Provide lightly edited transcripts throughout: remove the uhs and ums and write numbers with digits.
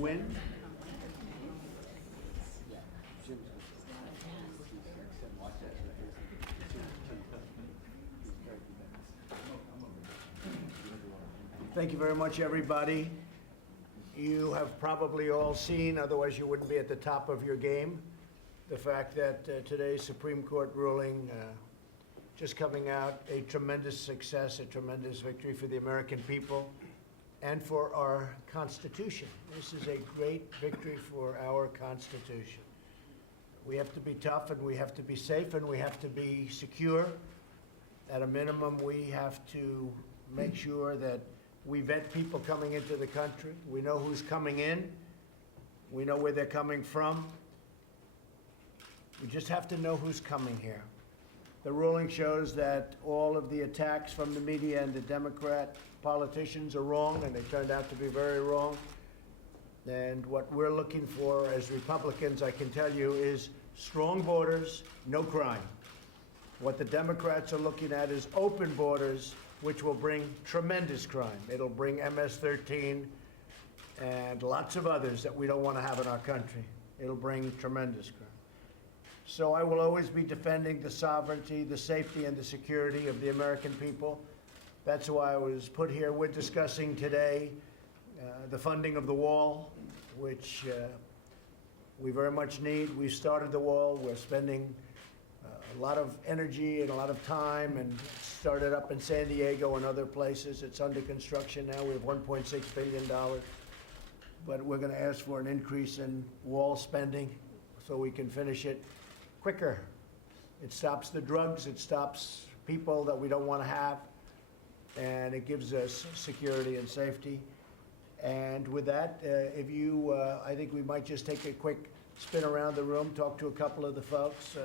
win. Thank you very much, everybody. You have probably all seen, otherwise you wouldn't be at the top of your game, the fact that today's Supreme Court ruling just coming out, a tremendous success, a tremendous victory for the American people and for our Constitution. This is a great victory for our Constitution. We have to be tough, and we have to be safe, and we have to be secure. At a minimum, we have to make sure that we vet people coming into the country. We know who's coming in. We know where they're coming from. We just have to know who's coming here. The ruling shows that all of the attacks from the media and the Democrat politicians are wrong, and they turned out to be very wrong. And what we're looking for as Republicans, I can tell you, is strong borders, no crime. What the Democrats are looking at is open borders, which will bring tremendous crime. It'll bring MS-13 and lots of others that we don't want to have in our country. It'll bring tremendous crime. So I will always be defending the sovereignty, the safety, and the security of the American people. That's why I was put here. We're discussing today the funding of the wall, which we very much need. We started the wall. We're spending a lot of energy and a lot of time, and started up in San Diego and other places. It's under construction now. We have $1.6 billion. But we're going to ask for an increase in wall spending so we can finish it quicker. It stops the drugs. It stops people that we don't want to have. And it gives us security and safety. And with that, I think we might just take a quick spin around the room, talk to a couple of the folks.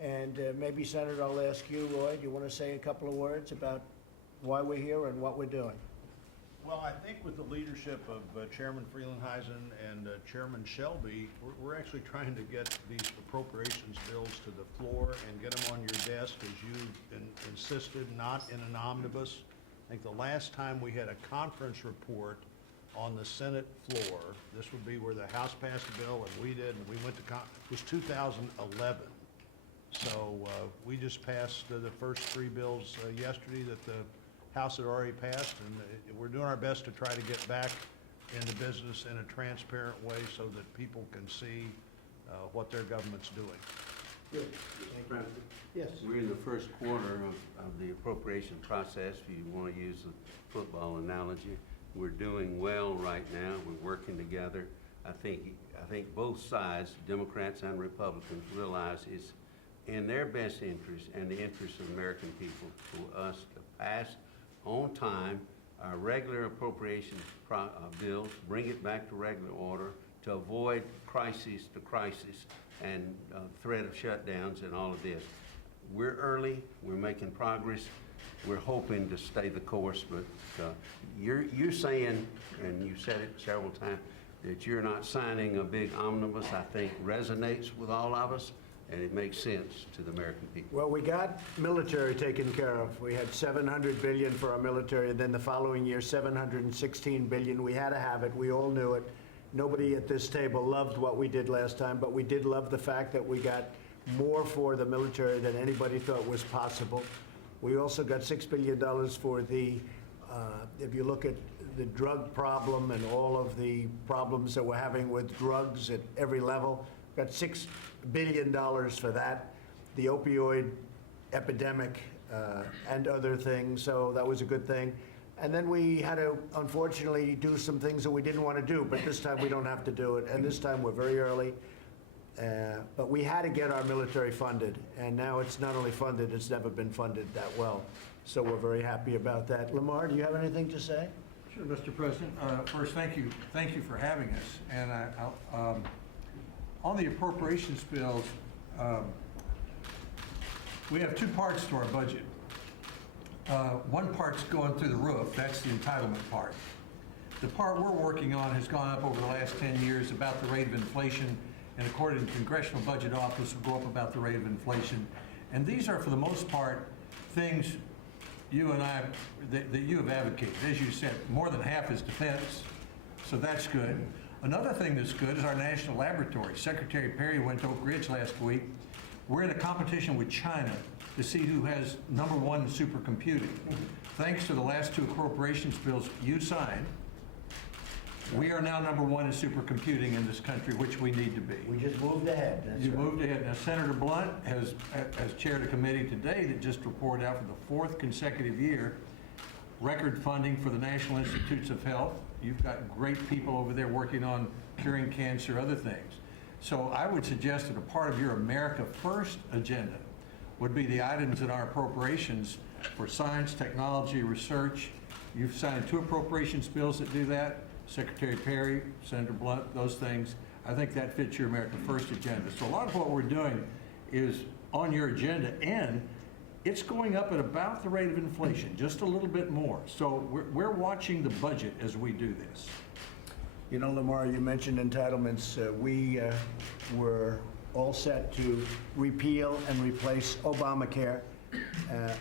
And maybe, Senator, I'll ask you, Roy, do you want to say a couple of words about why we're here and what we're doing? Well, I think with the leadership of Chairman Frelinghuysen and Chairman Shelby, we're actually trying to get these appropriations bills to the floor and get them on your desk, as you insisted, not in an omnibus. I think the last time we had a conference report on the Senate floor, this would be where the House passed a bill and we did, and we went to it was 2011. So we just passed the first three bills yesterday that the House had already passed, and we're doing our best to try to get back into business in a transparent way so that people can see what their government's doing. Good. Mr. President? Yes. We're in the first quarter of the appropriation process, if you want to use the football analogy. We're doing well right now. We're working together. I think both sides, Democrats and Republicans, realize it's in their best interest and the interest of the American people for us to pass on time our regular appropriation bills, bring it back to regular order, to avoid crisis to crisis and threat of shutdowns and all of this. We're early, we're making progress, we're hoping to stay the course, but you're saying, and you said it several times, that you're not signing a big omnibus, I think resonates with all of us, and it makes sense to the American people. Well, we got military taken care of. We had $700 billion for our military, and then the following year, $716 billion. We had to have it. We all knew it. Nobody at this table loved what we did last time, but we did love the fact that we got more for the military than anybody thought was possible. We also got $6 billion for the, if you look at the drug problem and all of the problems that we're having with drugs at every level, got $6 billion for that, the opioid epidemic and other things, so that was a good thing. And then we had to, unfortunately, do some things that we didn't want to do, but this time we don't have to do it, and this time we're very early. But we had to get our military funded, and now it's not only funded, it's never been funded that well. So we're very happy about that. Lamar, do you have anything to say? Sure, Mr. President. First, thank you for having us. And on the appropriations bills, we have two parts to our budget. One part's going through the roof, that's the entitlement part. The part we're working on has gone up over the last 10 years about the rate of inflation, and according to the Congressional Budget Office, will go up about the rate of inflation. And these are, for the most part, things you and I, that you have advocated. As you said, more than half is defense, so that's good. Another thing that's good is our national laboratory. Secretary Perry went to Oak Ridge last week. We're in a competition with China to see who has #1 in supercomputing. Thanks to the last 2 appropriations bills you signed, we are now #1 in supercomputing in this country, which we need to be. We just moved ahead, that's You right. moved ahead. Now, Senator Blunt has chaired a committee today that just reported out for the 4th consecutive year, record funding for the National Institutes of Health. You've got great people over there working on curing cancer, other things. So I would suggest that a part of your America First agenda would be the items in our appropriations for science, technology, research. You've signed 2 appropriations bills that do that. Secretary Perry, Senator Blunt, those things. I think that fits your America First agenda. So a lot of what we're doing is on your agenda, and it's going up at about the rate of inflation, just a little bit more. So we're watching the budget as we do this. You know, Lamar, you mentioned entitlements. We were all set to repeal and replace Obamacare.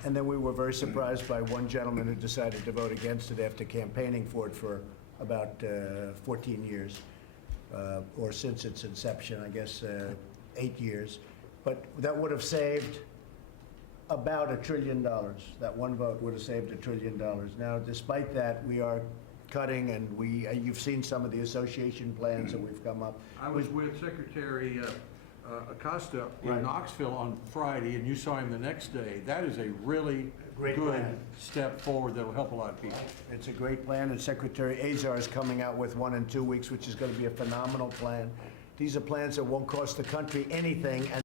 And then we were very surprised by one gentleman who decided to vote against it after campaigning for it for about 14 years, or since its inception, I guess 8 years. But that would have saved about $1 trillion. That one vote would have saved $1 trillion. Now, despite that, we are cutting, and you've seen some of the association plans that we've come up. I was with Secretary Acosta Right. in Knoxville on Friday, and you saw him the next day. That is a really Great good plan. step forward that will help a lot of people. It's a great plan, and Secretary Azar is coming out with one in 2 weeks, which is going to be a phenomenal plan. These are plans that won't cost the country anything, and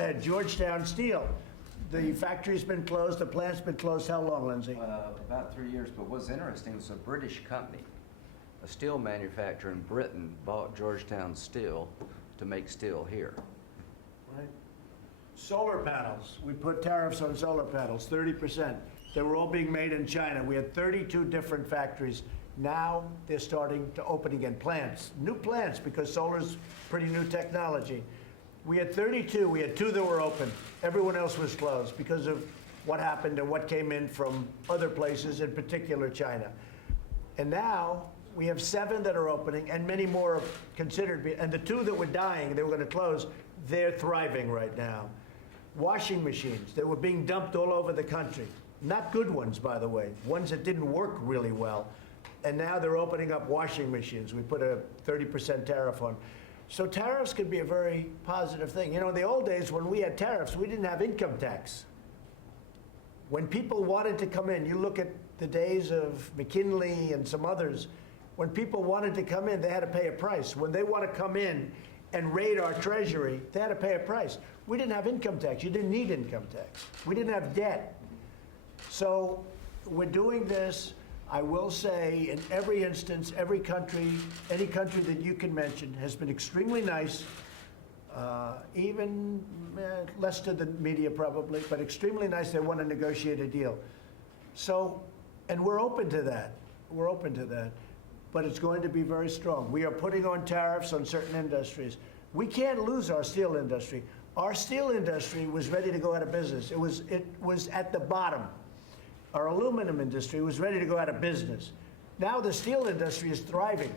ahead. Georgetown Steel. The factory's been closed, the plant's been closed how long, Lindsay? About 3 years, but what's interesting is a British company, a steel manufacturer in Britain, bought Georgetown Steel to make steel here. Right. Solar panels, we put tariffs on solar panels, 30%. They were all being made in China. We had 32 different factories. Now they're starting to open again, plants, new plants, because solar's pretty new technology. We had 32, we had 2 that were open. Everyone else was closed because of what happened and what came in from other places, in particular China. And now we have 7 that are opening and many more are considered, and the 2 that were dying, they were going to close, they're thriving right now. Washing machines, they were being dumped all over the country. Not good ones, by the way, ones that didn't work really well. And now they're opening up washing machines. We put a 30% tariff on. So tariffs can be a very positive thing. You know, in the old days when we had tariffs, we didn't have income tax. When people wanted to come in, you look at the days of McKinley and some others, when people wanted to come in, they had to pay a price. When they want to come in and raid our treasury, they had to pay a price. We didn't have income tax. You didn't need income tax. We didn't have debt. So we're doing this. I will say, in every instance, every country, any country that you can mention, has been extremely nice, even less to the media probably, but extremely nice. They want to negotiate a deal. So, and we're open to that. We're open to that. But it's going to be very strong. We are putting on tariffs on certain industries. We can't lose our steel industry. Our steel industry was ready to go out of business. It was at the bottom. Our aluminum industry was ready to go out of business. Now the steel industry is thriving.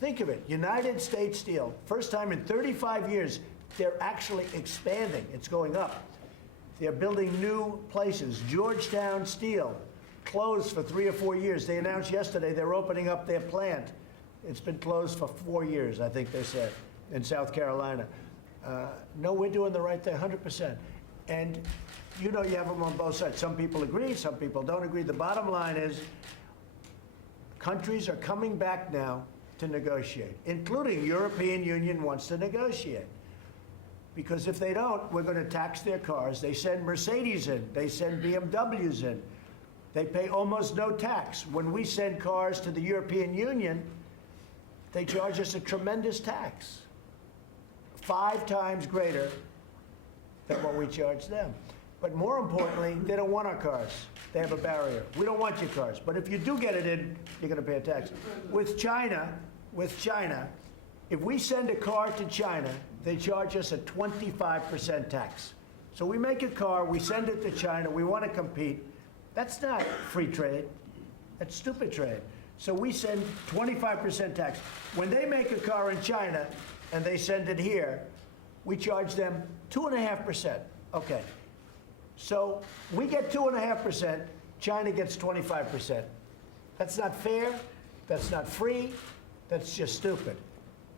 Think of it, United States Steel, first time in 35 years, they're actually expanding. It's going up. They're building new places. Georgetown Steel, closed for 3 or 4 years. They announced yesterday they're opening up their plant. It's been closed for 4 years, I think they said, in South Carolina. No, we're doing the right thing, 100%. And you know, you have them on both sides. Some people agree, some people don't agree. The bottom line is countries are coming back now to negotiate, including European Union wants to negotiate. Because if they don't, we're going to tax their cars. They send Mercedes in, they send BMWs in. They pay almost no tax. When we send cars to the European Union, they charge us a tremendous tax, 5 times greater than what we charge them. But more importantly, they don't want our cars. They have a barrier. We don't want your cars. But if you do get it in, you're going to pay a tax. With China, if we send a car to China, they charge us a 25% tax. So we make a car, we send it to China, we want to compete. That's not free trade. That's stupid trade. So we send 25% tax. When they make a car in China and they send it here, we charge them 2.5%. Okay. So we get 2.5%, China gets 25%. That's not fair, that's not free, that's just stupid.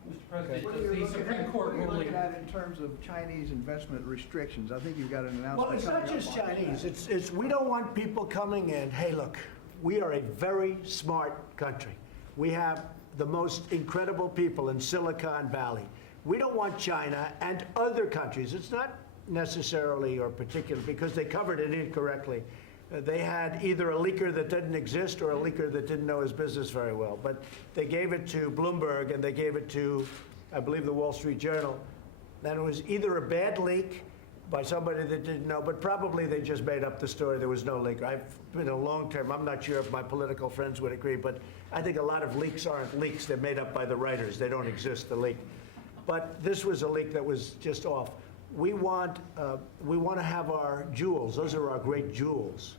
Mr. President, What are you the looking Supreme at, Court what are you ruling, looking at in terms of Chinese investment restrictions? I think you've got an announcement. Well, it's not coming just up on that. Chinese. We don't want people coming in, hey, look, we are a very smart country. We have the most incredible people in Silicon Valley. We don't want China and other countries. It's not necessarily or particular because they covered it incorrectly. They had either a leaker that didn't exist or a leaker that didn't know his business very well. But they gave it to Bloomberg and they gave it to, I believe, the Wall Street Journal. And it was either a bad leak by somebody that didn't know, but probably they just made up the story. There was no leak. I've been a long term, I'm not sure if my political friends would agree, but I think a lot of leaks aren't leaks. They're made up by the writers. They don't exist, the leak. But this was a leak that was just off. We want to have our jewels. Those are our great jewels.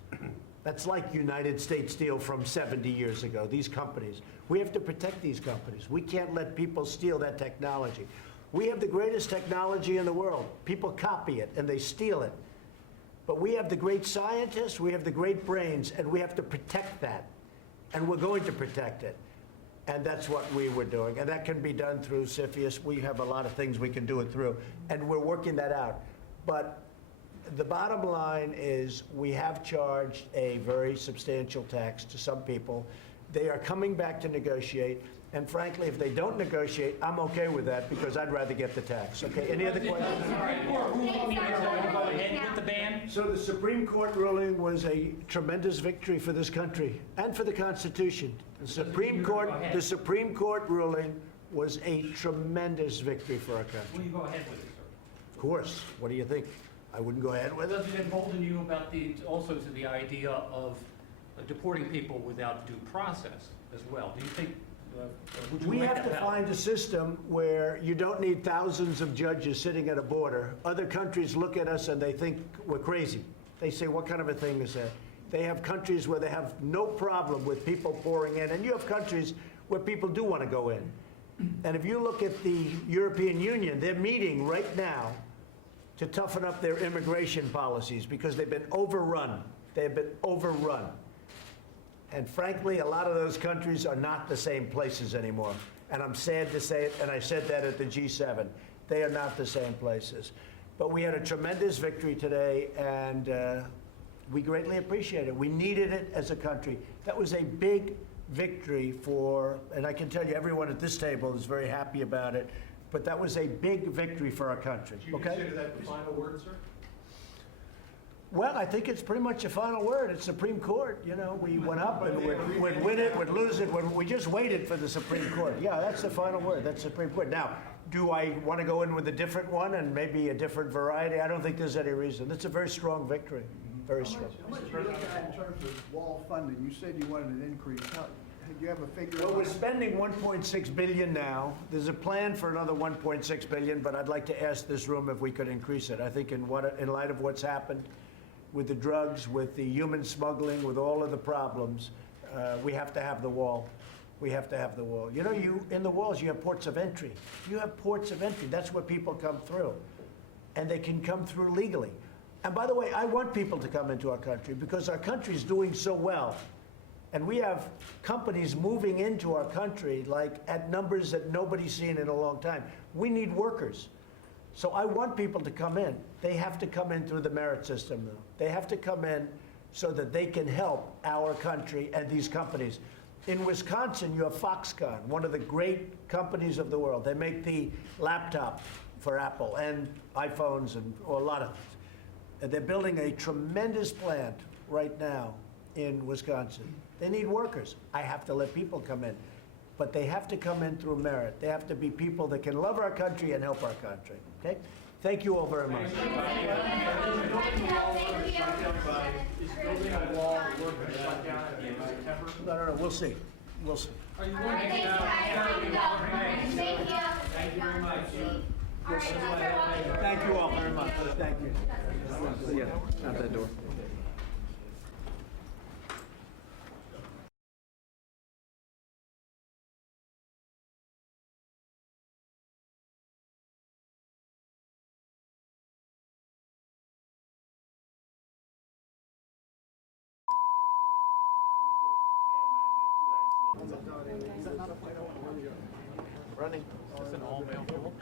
That's like United States Steel from 70 years ago, these companies. We have to protect these companies. We can't let people steal that technology. We have the greatest technology in the world. People copy it and they steal it. But we have the great scientists, we have the great brains, and we have to protect that. And we're going to protect it. And that's what we were doing. And that can be done through CFIUS. We have a lot of things we can do it through. And we're working that out. But the bottom line is we have charged a very substantial tax to some people. They are coming back to negotiate. And frankly, if they don't negotiate, I'm okay with that because I'd rather get the tax. Okay, any other questions? Supreme Court ruled on the item, go ahead with the ban. So the Supreme Court ruling was a tremendous victory for this country and for the Constitution. The Supreme Court ruling was a tremendous victory for our country. Will you go ahead with it, sir? Of course. What do you think? I wouldn't go ahead with it? Does it embolden you about also to the idea of deporting people without due process as well? Do you think, would you We like have to that? find a system where you don't need thousands of judges sitting at a border. Other countries look at us and they think we're crazy. They say, what kind of a thing is that? They have countries where they have no problem with people pouring in, and you have countries where people do want to go in. And if you look at the European Union, they're meeting right now to toughen up their immigration policies because they've been overrun. They've been overrun. And frankly, a lot of those countries are not the same places anymore. And I'm sad to say it, and I said that at the G7. They are not the same places. But we had a tremendous victory today, and we greatly appreciate it. We needed it as a country. That was a big victory for, and I can tell you everyone at this table is very happy about it, but that was a big victory for our country, okay? that the final word, sir? Well, I think it's pretty much a final word. It's Supreme Court, you know, we went up and we'd win it, we'd lose it, we just waited for the Supreme Court. Yeah, that's the final word, that's Supreme Court. Now, do I want to go in with a different one and maybe a different variety? I don't think there's any reason. It's a very strong victory, very strong. How much you look at in terms of wall funding? You said you wanted an increase. Do you have a figure? Well, on we're that? spending 1.6 billion now. There's a plan for another 1.6 billion, but I'd like to ask this room if we could increase it. I think in light of what's happened with the drugs, with the human smuggling, with all of the problems, we have to have the wall. We have to have the wall. You know, in the walls, you have ports of entry. You have ports of entry. That's where people come through. And they can come through legally. And by the way, I want people to come into our country because our country is doing so well. And we have companies moving into our country like at numbers that nobody's seen in a long time. We need workers. So I want people to come in. They have to come in through the merit system, though. They have to come in so that they can help our country and these companies. In Wisconsin, you have Foxconn, one of the great companies of the world. They make the laptop for Apple and iPhones and a lot of things. And they're building a tremendous plant right now in Wisconsin. They need workers. I have to let people come in. But they have to come in through merit. They have to be people that can love our country and help our country. Okay? Thank you all very much. Is building a wall worth of shutdown at the end of September? No, we'll see. We'll see. Are you going to get out? Thank you. Thank you very much. Thank you all very much. Thank you. See ya, out that door. Running. Is this an all-mail poll?